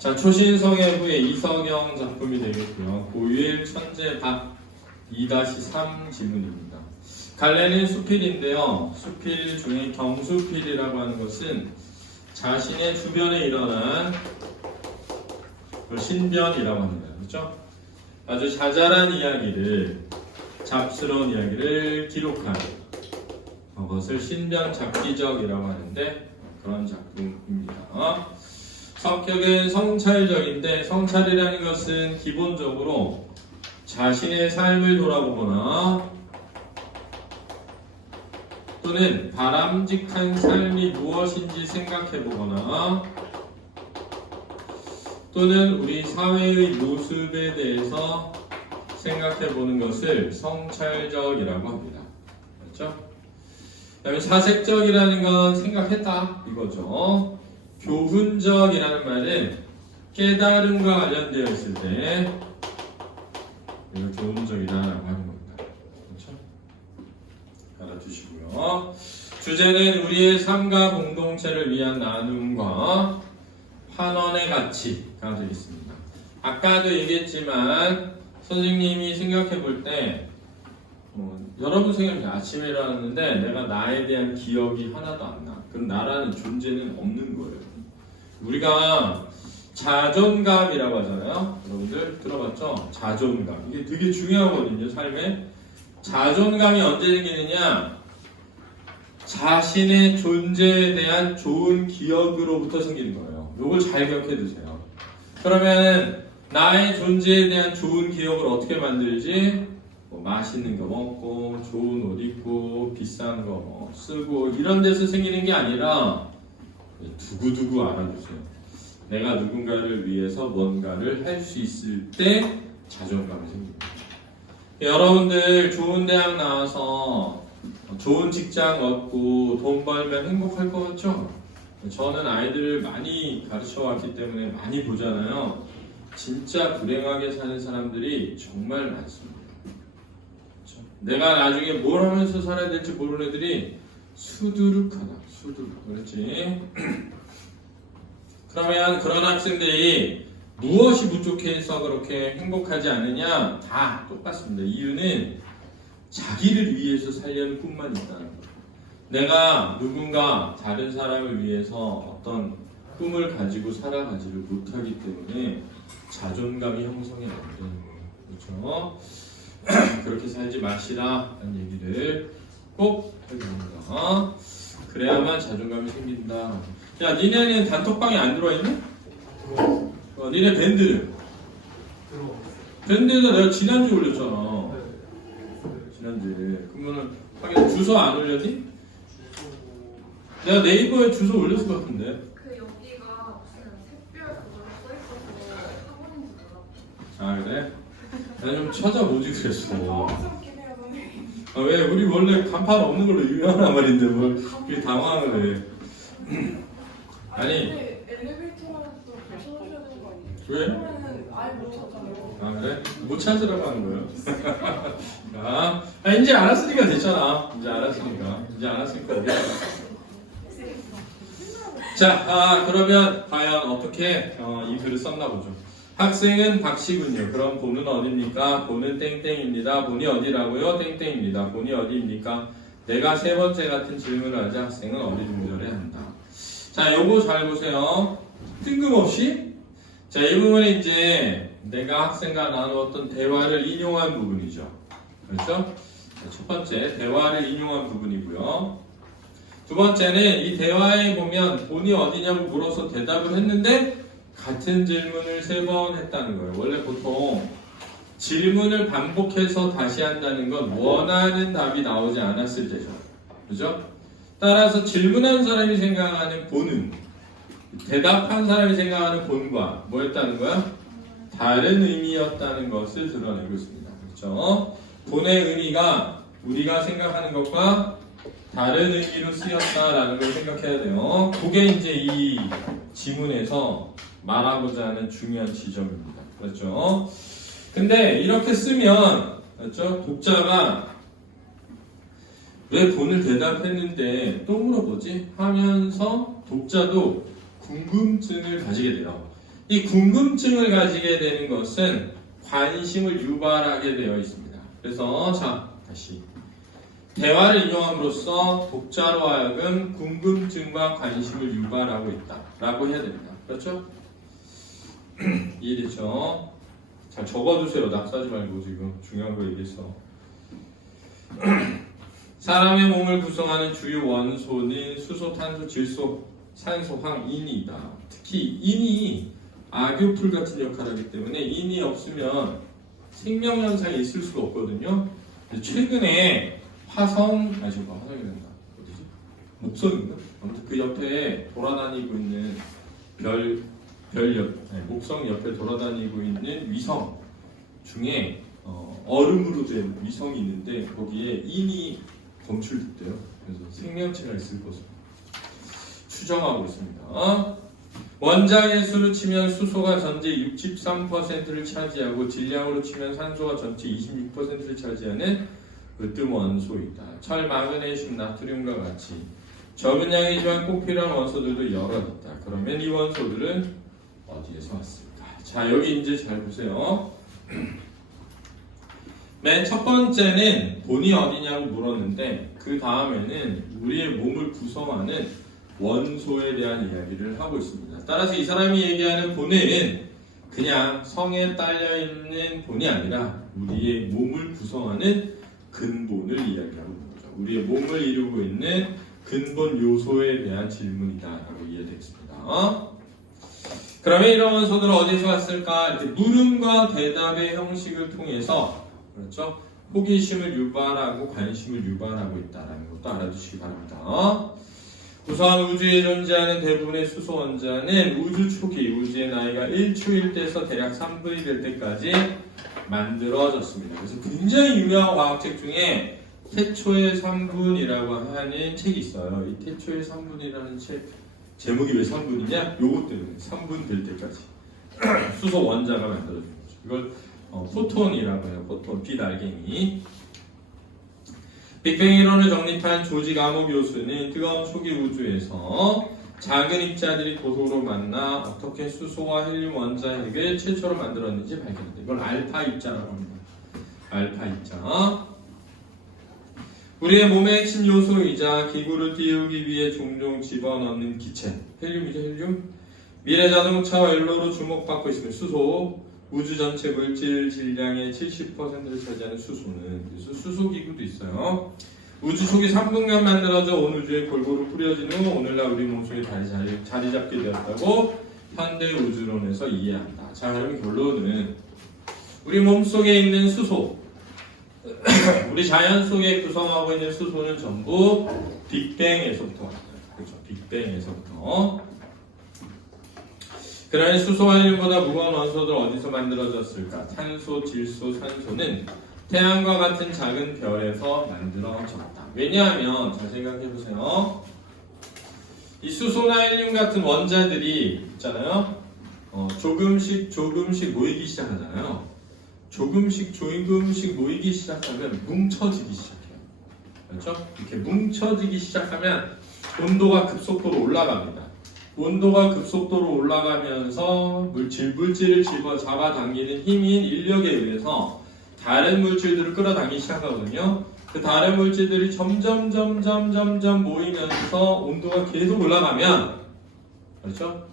자, 초신성애부의 이석영 작품이 되겠고요. 고유일 천재박 2-3 지문입니다. 갈래는 수필인데요. 수필 중에 경수필이라고 하는 것은 자신의 주변에 일어난 신변이라고 합니다. 그렇죠? 아주 자잘한 이야기를, 잡스러운 이야기를 기록한 그것을 신변잡기적이라고 하는데 그런 작품입니다. 성격은 성찰적인데 성찰이라는 것은 기본적으로 자신의 삶을 돌아보거나 또는 바람직한 삶이 무엇인지 생각해보거나 또는 우리 사회의 모습에 대해서 생각해보는 것을 성찰적이라고 합니다. 그렇죠? 그다음에 사색적이라는 건 생각했다 이거죠. 교훈적이라는 말은 깨달음과 관련되어 있을 때 이걸 교훈적이라고 하는 겁니다. 그렇죠? 알아두시고요. 주제는 우리의 삶과 공동체를 위한 나눔과 환원의 가치가 되겠습니다. 아까도 얘기했지만 선생님이 생각해 볼 때 여러분 생각해 아침에 일어났는데 내가 나에 대한 기억이 하나도 안 나. 그럼 나라는 존재는 없는 거예요. 우리가 자존감이라고 하잖아요. 여러분들 들어봤죠? 자존감. 이게 되게 중요하거든요, 삶에. 자존감이 언제 생기느냐? 자신의 존재에 대한 좋은 기억으로부터 생기는 거예요. 이걸 잘 기억해 두세요. 그러면 나의 존재에 대한 좋은 기억을 어떻게 만들지? 맛있는 거 먹고, 좋은 옷 입고, 비싼 거 쓰고 이런 데서 생기는 게 아니라 두고두고 알아두세요. 내가 누군가를 위해서 뭔가를 할 수 있을 때 자존감이 생깁니다. 여러분들 좋은 대학 나와서 좋은 직장 얻고 돈 벌면 행복할 것 같죠? 저는 아이들을 많이 가르쳐 왔기 때문에 많이 보잖아요. 진짜 불행하게 사는 사람들이 정말 많습니다. 그렇죠? 내가 나중에 뭘 하면서 살아야 될지 모르는 애들이 수두룩하다. 수두룩. 그렇지? 그러면 그런 학생들이 무엇이 부족해서 그렇게 행복하지 않느냐? 다 똑같습니다. 이유는 자기를 위해서 살려는 꿈만 있다는 거예요. 내가 누군가 다른 사람을 위해서 어떤 꿈을 가지고 살아가지를 못하기 때문에 자존감이 형성이 안 되는 거예요. 그렇죠? 그렇게 살지 마시라 라는 얘기를 꼭 해야 됩니다. 그래야만 자존감이 생긴다. 야, 니네는 단톡방에 안 들어와있니? 니네 밴드는? 밴드에다 내가 지난주에 올렸잖아. 지난주에. 그러면은 하긴 주소 안 올렸니? 내가 네이버에 주소 올렸을 것 같은데. 그 여기가 무슨 샛별 그걸로 써있어서 학원인지 몰랐어. 아 그래? 나 좀 찾아보지 그랬어. 왜? 우리 원래 간판 없는 걸로 유명한 말인데 뭘 그렇게 당황을 해. 아니 엘리베이터라도 붙여놓으셔야 되는 거 아니에요? 왜? 그러면은 아예 못 찾잖아요. 아 그래? 못 찾으라고 하는 거예요? 이제 알았으니까 됐잖아. 이제 알았으니까 우리 알았어. 자, 그러면 과연 어떻게 이 글을 썼나 보죠. 학생은 박씨군요. 그럼 본은 어디입니까? 본은 땡땡입니다. 본이 어디라고요? 땡땡입니다. 본이 어디입니까? 내가 세 번째 같은 질문을 하자 학생은 어리둥절해야 한다. 자, 요거 잘 보세요. 뜬금없이 자, 이 부분은 이제 내가 학생과 나누었던 대화를 인용한 부분이죠. 그렇죠? 첫 번째 대화를 인용한 부분이고요. 두 번째는 이 대화에 보면 본이 어디냐고 물어서 대답을 했는데 같은 질문을 3번 했다는 거예요. 원래 보통 질문을 반복해서 다시 한다는 건 원하는 답이 나오지 않았을 때죠. 그죠? 따라서 질문한 사람이 생각하는 본은 대답한 사람이 생각하는 본과 뭐였다는 거야? 다른 의미였다는 것을 드러내고 있습니다. 그렇죠? 본의 의미가 우리가 생각하는 것과 다른 의미로 쓰였다라는 걸 생각해야 돼요. 그게 이제 이 지문에서 말하고자 하는 중요한 지점입니다. 그렇죠? 근데 이렇게 쓰면 그렇죠? 독자가 왜 본을 대답했는데 또 물어보지? 하면서 독자도 궁금증을 가지게 돼요. 이 궁금증을 가지게 되는 것은 관심을 유발하게 되어 있습니다. 그래서 자 다시 대화를 이용함으로써 독자로 하여금 궁금증과 관심을 유발하고 있다라고 해야 됩니다. 그렇죠? 이해됐죠? 잘 적어두세요. 낙서하지 말고 지금 중요한 거 얘기했어. 사람의 몸을 구성하는 주요 원소는 수소, 탄소, 질소, 산소, 황, 인이다. 특히 인이 악유풀 같은 역할을 하기 때문에 인이 없으면 생명 현상이 있을 수가 없거든요. 최근에 화성이 된다. 어디지? 목성인가? 아무튼 그 옆에 돌아다니고 있는 목성 옆에 돌아다니고 있는 위성 중에 얼음으로 된 위성이 있는데 거기에 인이 검출됐대요. 그래서 생명체가 있을 것으로 추정하고 있습니다. 원자의 수로 치면 수소가 전체 63%를 차지하고 질량으로 치면 산소가 전체 26%를 차지하는 으뜸 원소이다. 철, 마그네슘, 나트륨과 같이 적은 양이지만 꼭 필요한 원소들도 여러 있다. 그러면 이 원소들은 어디에서 왔을까? 자, 여기 이제 잘 보세요. 맨 첫 번째는 본이 어디냐고 물었는데 그 다음에는 우리의 몸을 구성하는 원소에 대한 이야기를 하고 있습니다. 따라서 이 사람이 얘기하는 본은 그냥 성에 딸려있는 본이 아니라 우리의 몸을 구성하는 근본을 이야기하고 있는 거죠. 우리의 몸을 이루고 있는 근본 요소에 대한 질문이다 라고 이해되겠습니다. 그러면 이런 원소들은 어디서 왔을까? 이렇게 물음과 대답의 형식을 통해서 그렇죠? 호기심을 유발하고 관심을 유발하고 있다는 것도 알아두시기 바랍니다. 우선 우주에 존재하는 대부분의 수소 원자는 우주 초기, 우주의 나이가 1초일 때에서 대략 3분이 될 때까지 만들어졌습니다. 그래서 굉장히 유명한 과학책 중에 태초의 3분이라고 하는 책이 있어요. 이 태초의 3분이라는 책 제목이 왜 3분이냐? 요것 때문에 3분 될 때까지 수소 원자가 만들어진 거죠. 이걸 포톤이라고 해요. 포톤, 빛 알갱이. 빅뱅 이론을 정립한 조지 가모 교수는 뜨거운 초기 우주에서 작은 입자들이 고도로 만나 어떻게 수소와 헬륨 원자 핵을 최초로 만들었는지 발견했다. 이걸 알파 입자라고 합니다. 알파 입자. 우리의 몸의 핵심 요소이자 기구를 띄우기 위해 종종 집어넣는 기체. 헬륨이죠, 헬륨. 미래 자동차와 연료로 주목받고 있으면 수소. 우주 전체 물질 질량의 70%를 차지하는 수소는 그래서 수소 기구도 있어요. 우주 초기 3분간 만들어져 온 우주에 골고루 뿌려진 후 오늘날 우리 몸속에 자리 잡게 되었다고 현대 우주론에서 이해한다. 자, 그럼 결론은 우리 몸속에 있는 수소, 우리 자연 속에 구성하고 있는 수소는 전부 빅뱅에서부터 왔어요. 그렇죠? 빅뱅에서부터. 그러니 수소와 헬륨보다 무거운 원소들 어디서 만들어졌을까? 탄소, 질소, 산소는 태양과 같은 작은 별에서 만들어졌다. 왜냐하면 잘 생각해보세요. 이 수소나 헬륨 같은 원자들이 있잖아요. 조금씩 모이기 시작하잖아요. 조금씩 모이기 시작하면 뭉쳐지기 시작해요. 그렇죠? 이렇게 뭉쳐지기 시작하면 온도가 급속도로 올라갑니다. 온도가 급속도로 올라가면서 물질을 잡아당기는 힘인 인력에 의해서 다른 물질들을 끌어당기기 시작하거든요. 그 다른 물질들이 점점 모이면서 온도가 계속 올라가면 그렇죠?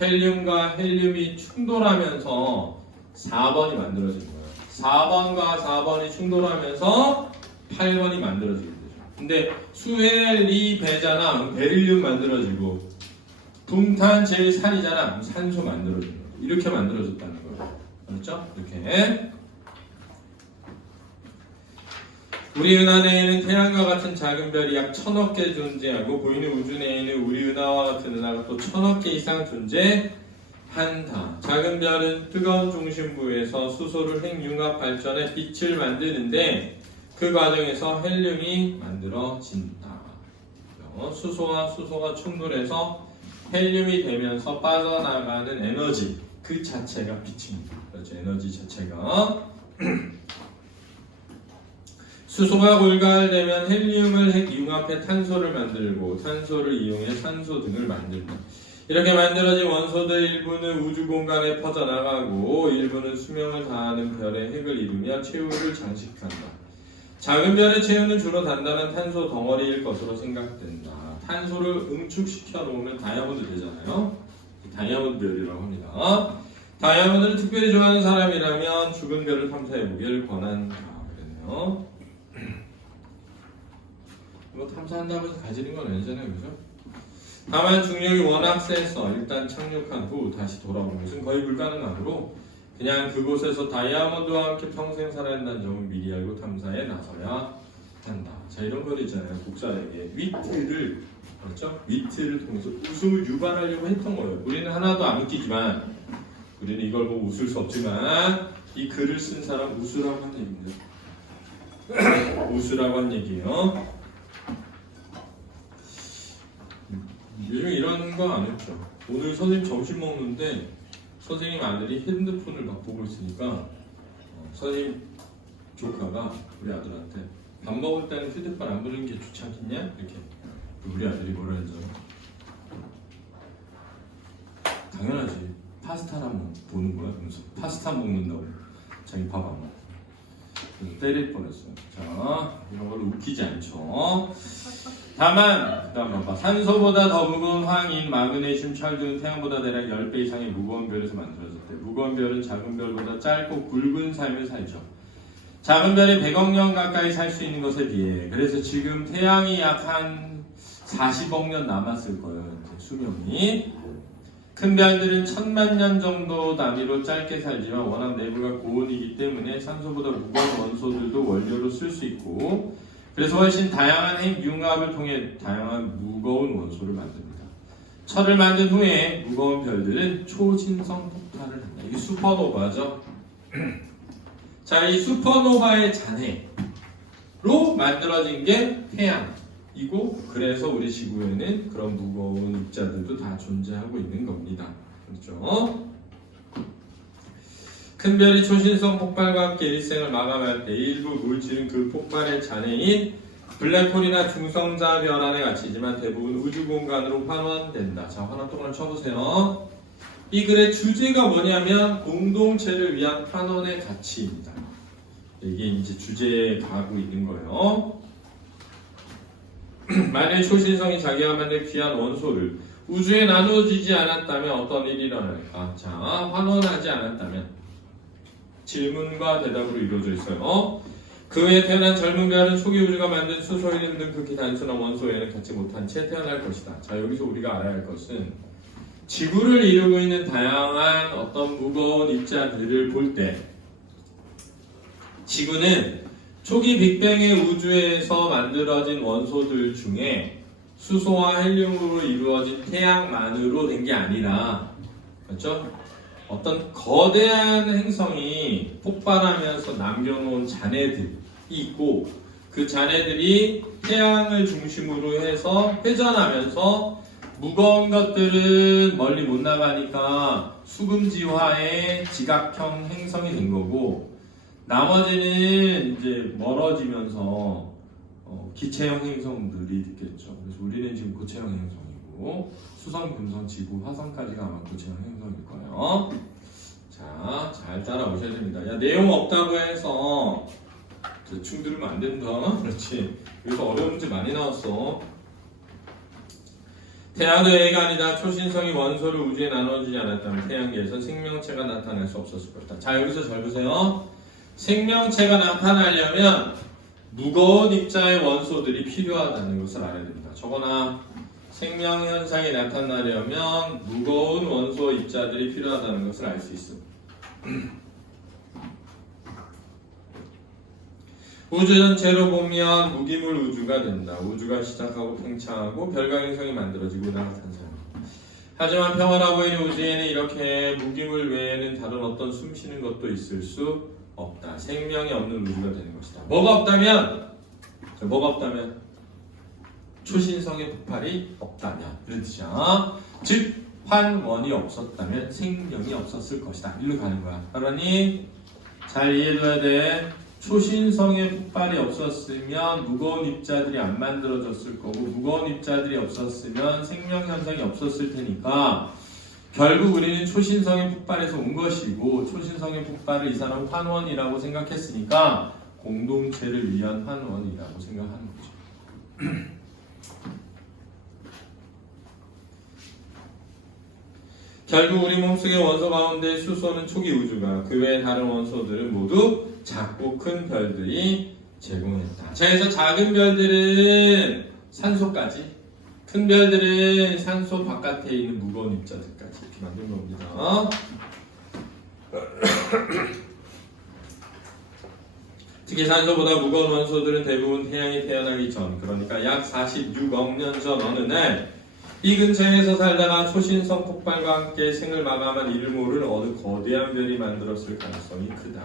헬륨과 헬륨이 충돌하면서 4번이 만들어지는 거예요. 4번과 4번이 충돌하면서 8번이 만들어지게 되죠. 근데 수헬, 배잖아. 베릴륨 만들어지고 붕탄, 질, 산이잖아. 산소 만들어지는 거예요. 이렇게 만들어졌다는 거예요. 그렇죠? 이렇게. 우리 은하 내에는 태양과 같은 작은 별이 약 1000억 개 존재하고 보이는 우주 내에는 우리 은하와 같은 은하가 또 1000억 개 이상 존재한다. 작은 별은 뜨거운 중심부에서 수소를 핵융합 발전해 빛을 만드는데 그 과정에서 헬륨이 만들어진다. 수소와 수소가 충돌해서 헬륨이 되면서 빠져나가는 에너지 그 자체가 빛입니다. 그렇죠? 에너지 자체가 수소가 골갈되면 헬륨을 핵 융합해 탄소를 만들고 탄소를 이용해 산소 등을 만든다. 이렇게 만들어진 원소들 일부는 우주 공간에 퍼져나가고 일부는 수명을 다하는 별의 핵을 이루며 최후를 장식한다. 작은 별의 최후는 주로 단단한 탄소 덩어리일 것으로 생각된다. 탄소를 응축시켜 놓으면 다이아몬드 되잖아요. 다이아몬드 별이라고 합니다. 다이아몬드를 특별히 좋아하는 사람이라면 죽은 별을 탐사해보기를 권한다. 그랬네요. 뭐 탐사한다고 해서 가지는 건 아니잖아요, 그죠? 다만 중력이 워낙 세서 일단 착륙한 후 다시 돌아오는 것은 거의 불가능하므로 그냥 그곳에서 다이아몬드와 함께 평생 살아야 한다는 점을 미리 알고 탐사에 나서야 한다. 자, 이런 거 있잖아요. 국사에게 위트를, 그렇죠? 위트를 통해서 웃음을 유발하려고 했던 거예요. 우리는 하나도 안 웃기지만, 우리는 이걸 보고 웃을 수 없지만 이 글을 쓴 사람 웃으라고 한 얘기입니다. 웃으라고 한 얘기예요. 요즘 이런 거 안 했죠. 오늘 선생님 점심 먹는데 선생님 아들이 핸드폰을 막 보고 있으니까 선생님 조카가 우리 아들한테 밥 먹을 때는 휴대폰 안 보는 게 좋지 않겠냐? 이렇게. 우리 아들이 뭐라 했죠? 당연하지. 파스타랑 보는 거야? 그러면서 파스타 먹는다고 자기 밥 안 먹고 그래서 때릴 뻔했어요. 자, 이런 걸 웃기지 않죠. 다만 그다음 봐봐. 산소보다 더 무거운 황인, 마그네슘, 철 등은 태양보다 대략 10배 이상의 무거운 별에서 만들어졌대. 무거운 별은 작은 별보다 짧고 굵은 삶을 살죠. 작은 별이 100억 년 가까이 살 수 있는 것에 비해 그래서 지금 태양이 약 한 40억 년 남았을 거예요. 수명이. 큰 별들은 1000만 년 정도 단위로 짧게 살지만 워낙 내부가 고온이기 때문에 산소보다 무거운 원소들도 원료로 쓸 수 있고 그래서 훨씬 다양한 핵 융합을 통해 다양한 무거운 원소를 만듭니다. 철을 만든 후에 무거운 별들은 초신성 폭발을 한다. 이게 슈퍼노바죠. 자, 이 슈퍼노바의 잔해로 만들어진 게 태양이고 그래서 우리 지구에는 그런 무거운 입자들도 다 존재하고 있는 겁니다. 그렇죠? 큰 별이 초신성 폭발과 함께 일생을 마감할 때 일부 물질은 그 폭발의 잔해인 블랙홀이나 중성자별 안에 갇히지만 대부분 우주 공간으로 환원된다. 자, 환원 동안 쳐보세요. 이 글의 주제가 뭐냐면 공동체를 위한 환원의 가치입니다. 이게 이제 주제에 가고 있는 거예요. 만일 초신성이 자기가 만든 귀한 원소를 우주에 나눠지지 않았다면 어떤 일이 일어날까? 자, 환원하지 않았다면 질문과 대답으로 이루어져 있어요. 그 후에 태어난 젊은 별은 초기 우주가 만든 수소, 헬륨 등 극히 단순한 원소에는 갖지 못한 채 태어날 것이다. 자, 여기서 우리가 알아야 할 것은 지구를 이루고 있는 다양한 어떤 무거운 입자들을 볼 때 지구는 초기 빅뱅의 우주에서 만들어진 원소들 중에 수소와 헬륨으로 이루어진 태양만으로 된 게 아니라, 그렇죠? 어떤 거대한 행성이 폭발하면서 남겨놓은 잔해들이 있고 그 잔해들이 태양을 중심으로 해서 회전하면서 무거운 것들은 멀리 못 나가니까 수금지화의 지각형 행성이 된 거고 나머지는 이제 멀어지면서 기체형 행성들이 됐겠죠. 그래서 우리는 지금 고체형 행성이고 수성, 금성, 지구, 화성까지가 아마 고체형 행성일 거예요. 자, 잘 따라오셔야 됩니다. 야, 내용 없다고 해서 대충 들으면 안 된다. 그렇지. 여기서 어려운 문제 많이 나왔어. 태양도 예가 아니다. 초신성이 원소를 우주에 나눠지지 않았다면 태양계에서 생명체가 나타날 수 없었을 것이다. 자, 여기서 잘 보세요. 생명체가 나타나려면 무거운 입자의 원소들이 필요하다는 것을 알아야 됩니다. 저거나 생명 현상이 나타나려면 무거운 원소 입자들이 필요하다는 것을 알 수 있어. 우주 전체로 보면 무기물 우주가 된다. 우주가 시작하고 팽창하고 별과 행성이 만들어지고 나타난다. 하지만 평온하 보이는 우주에는 이렇게 무기물 외에는 다른 어떤 숨쉬는 것도 있을 수 없다. 생명이 없는 우주가 되는 것이다. 뭐가 없다면? 초신성의 폭발이 없다면 그런 뜻이야. 즉 환원이 없었다면 생명이 없었을 것이다. 일로 가는 거야. 그러니 잘 이해해둬야 돼. 초신성의 폭발이 없었으면 무거운 입자들이 안 만들어졌을 거고 무거운 입자들이 없었으면 생명 현상이 없었을 테니까 결국 우리는 초신성의 폭발에서 온 것이고 초신성의 폭발을 이 사람 환원이라고 생각했으니까 공동체를 위한 환원이라고 생각하는 거죠. 결국 우리 몸속의 원소 가운데 수소는 초기 우주가 그 외의 다른 원소들은 모두 작고 큰 별들이 제공했다. 자, 그래서 작은 별들은 산소까지, 큰 별들은 산소 바깥에 있는 무거운 입자들까지 이렇게 만든 겁니다. 특히 산소보다 무거운 원소들은 대부분 태양이 태어나기 전, 그러니까 약 46억 년 전 어느 날 이 근처에서 살다가 초신성 폭발과 함께 생을 마감한 이를 모를 어느 거대한 별이 만들었을 가능성이 크다.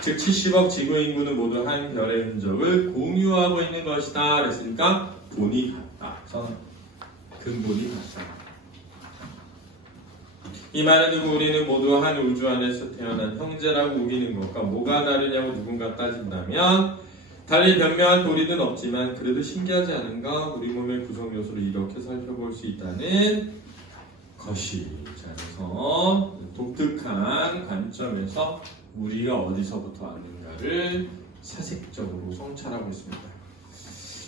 즉 70억 지구 인구는 모두 한 별의 흔적을 공유하고 있는 것이다. 그랬으니까 본이 같다. 저는 근본이 같다. 이 말은 듣고 우리는 모두 한 우주 안에서 태어난 형제라고 우기는 것과 뭐가 다르냐고 누군가 따진다면 달리 변명할 도리는 없지만 그래도 신기하지 않은가? 우리 몸의 구성 요소를 이렇게 살펴볼 수 있다는 것이. 자, 그래서 독특한 관점에서 우리가 어디서부터 왔는가를 사색적으로 성찰하고 있습니다.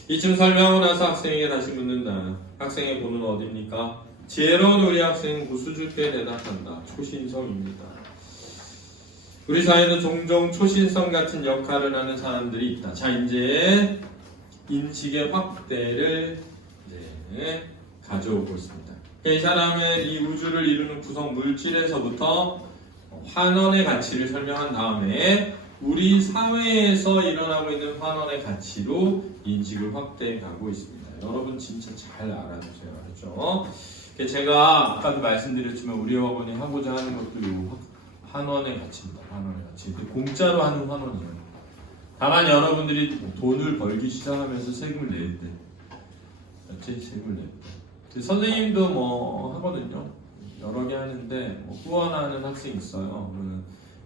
이쯤 설명하고 나서 학생에게 다시 묻는다. 학생의 본은 어디입니까? 지혜로운 우리 학생은 고수줍게 대답한다. 초신성입니다. 우리 사회도 종종 초신성 같은 역할을 하는 사람들이 있다. 자, 이제 인식의 확대를 이제 가져오고 있습니다. 이 사람은 이 우주를 이루는 구성 물질에서부터 환원의 가치를 설명한 다음에 우리 사회에서 일어나고 있는 환원의 가치로 인식을 확대해 가고 있습니다. 여러분 진짜 잘 알아두세요. 알죠? 제가 아까도 말씀드렸지만 우리 학원이 하고자 하는 것도 요 환원의 가치입니다. 환원의 가치. 공짜로 하는 환원이에요. 다만 여러분들이 돈을 벌기 시작하면서 세금을 낼 때, 맞지? 세금을 낼 때. 선생님도 뭐 하거든요. 여러 개 하는데 뭐 후원하는 학생이 있어요.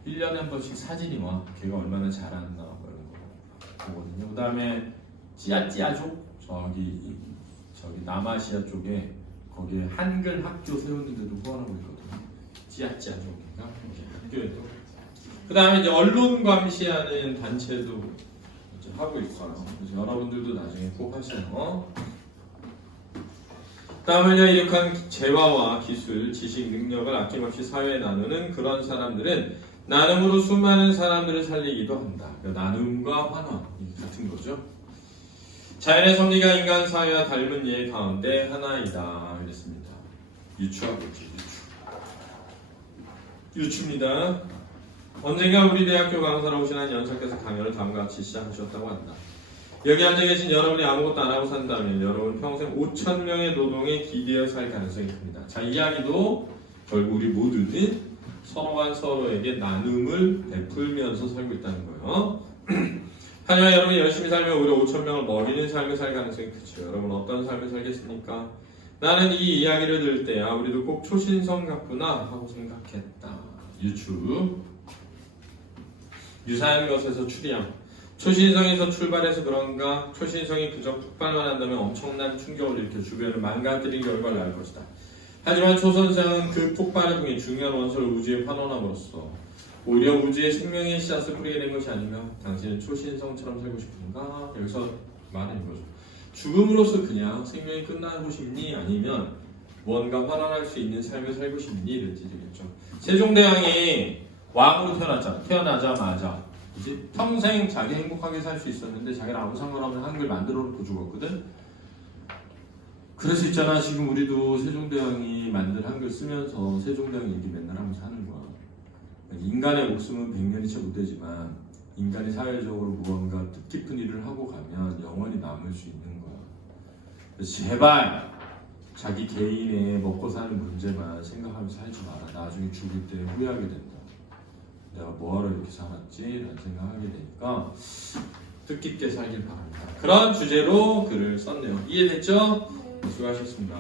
1년에 한 번씩 사진이 와. 걔가 얼마나 잘한다 뭐 이런 거 보거든요. 그 다음에 찌아찌아족 저기 남아시아 쪽에 거기에 한글 학교 세우는데도 후원하고 있거든요. 찌아찌아족인가? 학교에도. 그 다음에 이제 언론 감시하는 단체도 이제 하고 있어요. 그래서 여러분들도 나중에 꼭 하세요. 땀 흘려 이룩한 재화와 기술, 지식, 능력을 아낌없이 사회에 나누는 그런 사람들은 나눔으로 수많은 사람들을 살리기도 한다. 그러니까 나눔과 환원 같은 거죠. 자연의 섭리가 인간 사회와 닮은 예 가운데 하나이다. 이랬습니다. 유추하고 있죠. 유추입니다. 언젠가 우리 대학교 강사로 오신 한 연사께서 강연을 다음과 같이 시작하셨다고 한다. 여기 앉아 계신 여러분이 아무것도 안 하고 산다면 여러분 평생 5,000명의 노동에 기대어 살 가능성이 큽니다. 자, 이야기도 결국 우리 모두는 서로가 서로에게 나눔을 베풀면서 살고 있다는 거예요. 하지만 여러분이 열심히 살면 오히려 5,000명을 먹이는 삶을 살 가능성이 크죠. 여러분 어떤 삶을 살겠습니까? 나는 이 이야기를 들을 때 우리도 꼭 초신성 같구나 하고 생각했다. 유추. 유사한 것에서 추리함. 초신성에서 출발해서 그런가 초신성이 그저 폭발만 한다면 엄청난 충격을 일으켜 주변을 망가뜨린 결과를 알 것이다. 하지만 초선성은 그 폭발을 통해 중요한 원소를 우주에 환원함으로써 오히려 우주의 생명의 씨앗을 뿌리게 된 것이 아니며 당신은 초신성처럼 살고 싶은가? 여기서 말하는 거죠. 죽음으로써 그냥 생명이 끝나고 싶니? 아니면 뭔가 환원할 수 있는 삶을 살고 싶니? 이런 뜻이겠죠. 세종대왕이 왕으로 태어났잖아. 태어나자마자 이제 평생 자기 행복하게 살 수 있었는데 자기는 아무 상관없는 한글 만들어 놓고 죽었거든. 그래서 있잖아, 지금 우리도 세종대왕이 만든 한글 쓰면서 세종대왕 얘기 맨날 하면서 하는 거야. 인간의 목숨은 100년이 채 못 되지만 인간이 사회적으로 무언가 뜻깊은 일을 하고 가면 영원히 남을 수 있는 거야. 그래서 제발 자기 개인의 먹고 사는 문제만 생각하면서 살지 마라. 나중에 죽을 때 후회하게 된다. 내가 뭐하러 이렇게 살았지? 라는 생각하게 되니까 뜻깊게 살길 바랍니다. 그런 주제로 글을 썼네요. 이해됐죠? 수고하셨습니다.